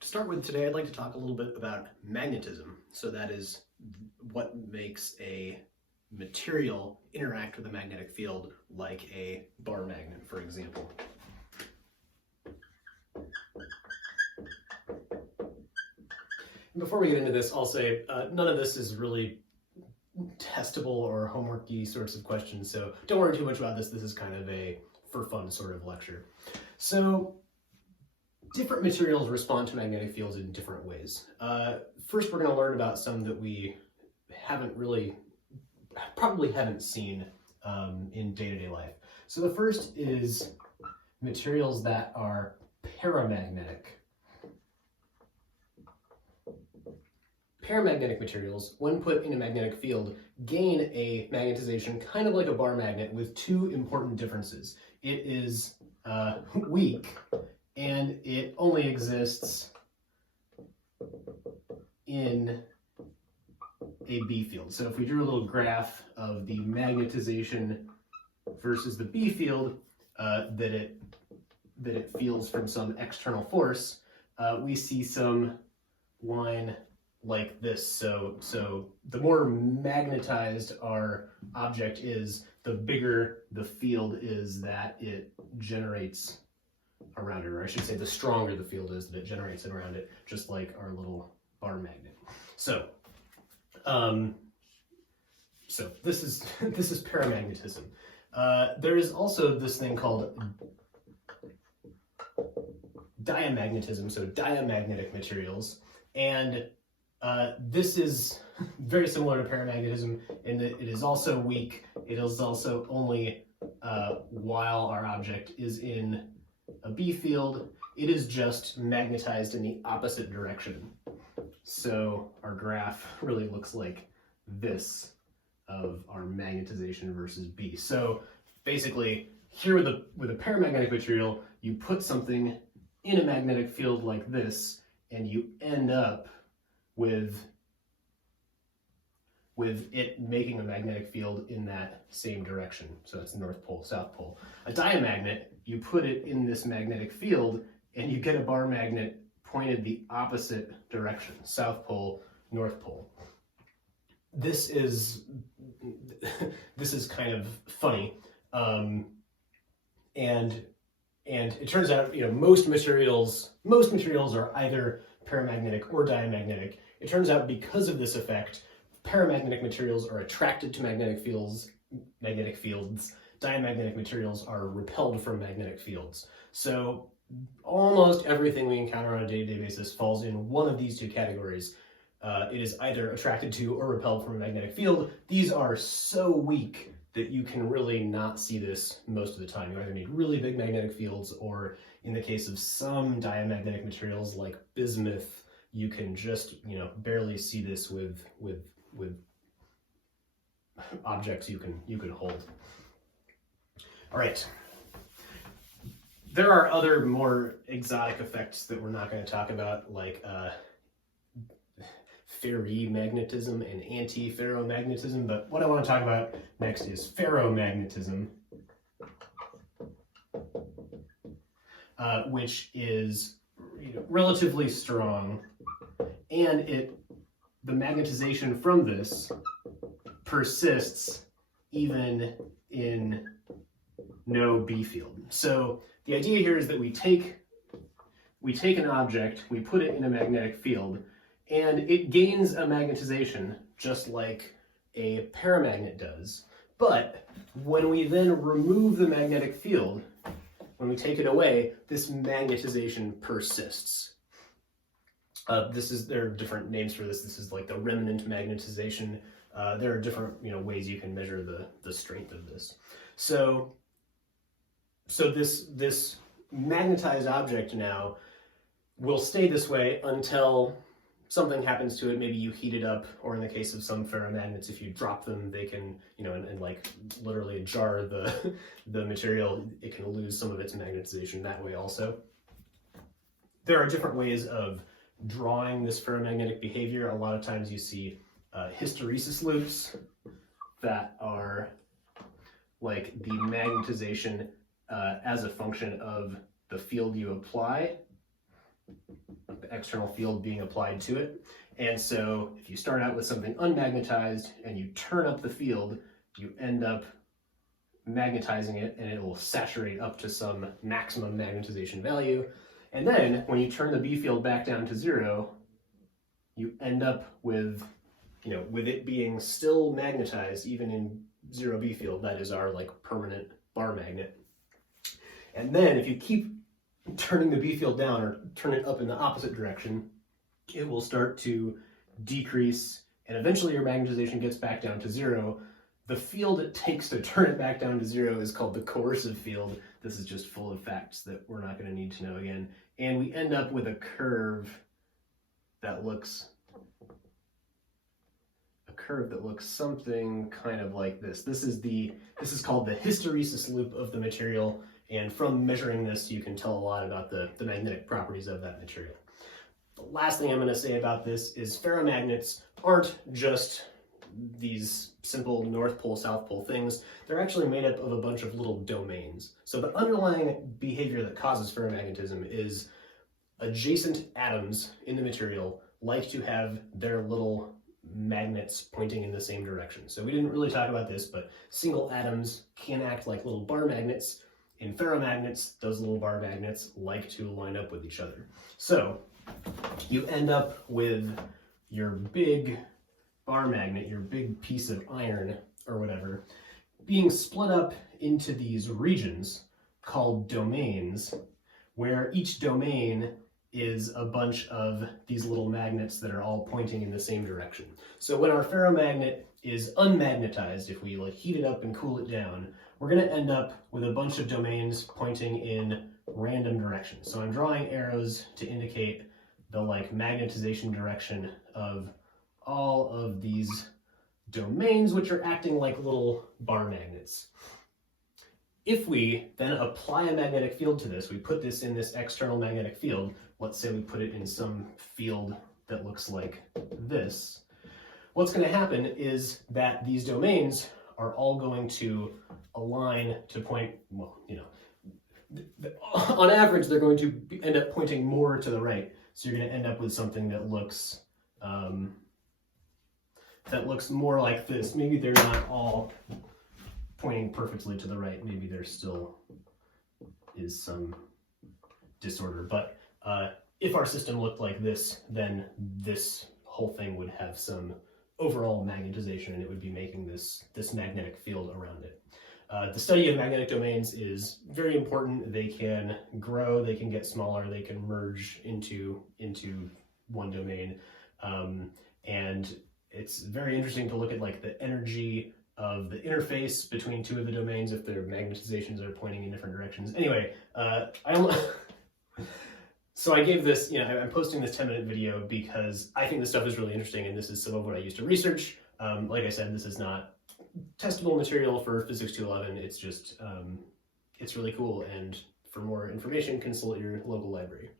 To start with today, I'd like to talk a little bit about magnetism. So that is what makes a material interact with a magnetic field, like a bar magnet, for example. And before we get into this, I'll say none of this is really testable or homeworky sorts of questions, so don't worry too much about this. This is kind of a for fun sort of lecture. So different materials respond to magnetic fields in different ways. First, we're going to learn about some that we probably haven't seen in day-to-day life. So the first is materials that are paramagnetic. Paramagnetic materials, when put in a magnetic field, gain a magnetization kind of like a bar magnet with two important differences. It is weak, and it only exists in a B field. So if we drew a little graph of the magnetization versus the B field that it feels from some external force, we see some line like this. So the more magnetized our object is, the bigger the field is that it generates around it, or I should say the stronger the field is that it generates around it, just like our little bar magnet. So this is paramagnetism. There is also this thing called diamagnetism, so diamagnetic materials, and this is very similar to paramagnetism in that it is also weak. It is also only while our object is in a B field. It is just magnetized in the opposite direction. So our graph really looks like this of our magnetization versus B. So basically, here with a paramagnetic material, you put something in a magnetic field like this, and you end up with it making a magnetic field in that same direction. So that's North Pole, South Pole. A diamagnet, you put it in this magnetic field and you get a bar magnet pointed the opposite direction, South Pole, North Pole. This is kind of funny. And it turns out, most materials are either paramagnetic or diamagnetic. It turns out because of this effect, paramagnetic materials are attracted to magnetic fields. Diamagnetic materials are repelled from magnetic fields. So almost everything we encounter on a day-to-day basis falls in one of these two categories. It is either attracted to or repelled from a magnetic field. These are so weak that you can really not see this most of the time. You either need really big magnetic fields, or in the case of some diamagnetic materials like bismuth, you can just barely see this with objects you can hold. All right. There are other more exotic effects that we're not going to talk about, like ferrimagnetism and anti-ferromagnetism, but what I want to talk about next is ferromagnetism, which is relatively strong, and the magnetization from this persists even in no B field. So the idea here is that we take an object, we put it in a magnetic field, and it gains a magnetization just like a paramagnet does. But when we then remove the magnetic field, when we take it away, this magnetization persists. There are different names for this. This is like the remnant magnetization. There are different ways you can measure the strength of this. So this magnetized object now will stay this way until something happens to it. Maybe you heat it up, or in the case of some ferromagnets, if you drop them, they can, and like literally jar the material, it can lose some of its magnetization that way also. There are different ways of drawing this ferromagnetic behavior. A lot of times you see hysteresis loops that are like the magnetization as a function of the field you apply. the external field being applied to it. And so if you start out with something unmagnetized and you turn up the field, you end up magnetizing it, and it will saturate up to some maximum magnetization value. And then when you turn the B field back down to 0, you end up with, with it being still magnetized even in 0 B field. That is our like permanent bar magnet. And then if you keep turning the B field down or turn it up in the opposite direction, it will start to decrease, and eventually your magnetization gets back down to 0. The field it takes to turn it back down to 0 is called the coercive field. This is just full of facts that we're not going to need to know again. And we end up with a curve that looks something kind of like this. This is called the hysteresis loop of the material, and from measuring this you can tell a lot about the magnetic properties of that material. The last thing I'm going to say about this is ferromagnets aren't just these simple North Pole, South Pole things. They're actually made up of a bunch of little domains. So the underlying behavior that causes ferromagnetism is adjacent atoms in the material like to have their little magnets pointing in the same direction. So we didn't really talk about this, but single atoms can act like little bar magnets. In ferromagnets, those little bar magnets like to line up with each other. So you end up with your big bar magnet, your big piece of iron or whatever, being split up into these regions called domains, where each domain is a bunch of these little magnets that are all pointing in the same direction. So when our ferromagnet is unmagnetized, if we like heat it up and cool it down, we're going to end up with a bunch of domains pointing in random directions. So I'm drawing arrows to indicate the like magnetization direction of all of these domains, which are acting like little bar magnets. If we then apply a magnetic field to this, we put this in this external magnetic field, let's say we put it in some field that looks like this, what's going to happen is that these domains are all going to align to point, well, on average, they're going to end up pointing more to the right. So you're going to end up with something that looks more like this. Maybe they're not all pointing perfectly to the right. Maybe there still is some disorder. But if our system looked like this, then this whole thing would have some overall magnetization, and it would be making this magnetic field around it. The study of magnetic domains is very important. They can grow, they can get smaller, they can merge into one domain. And it's very interesting to look at like the energy of the interface between two of the domains if their magnetizations are pointing in different directions. Anyway, so I gave this, I'm posting this 10-minute video because I think this stuff is really interesting, and this is some of what I used to research. Like I said, this is not testable material for Physics 211. It's just, it's really cool, and for more information, consult your local library.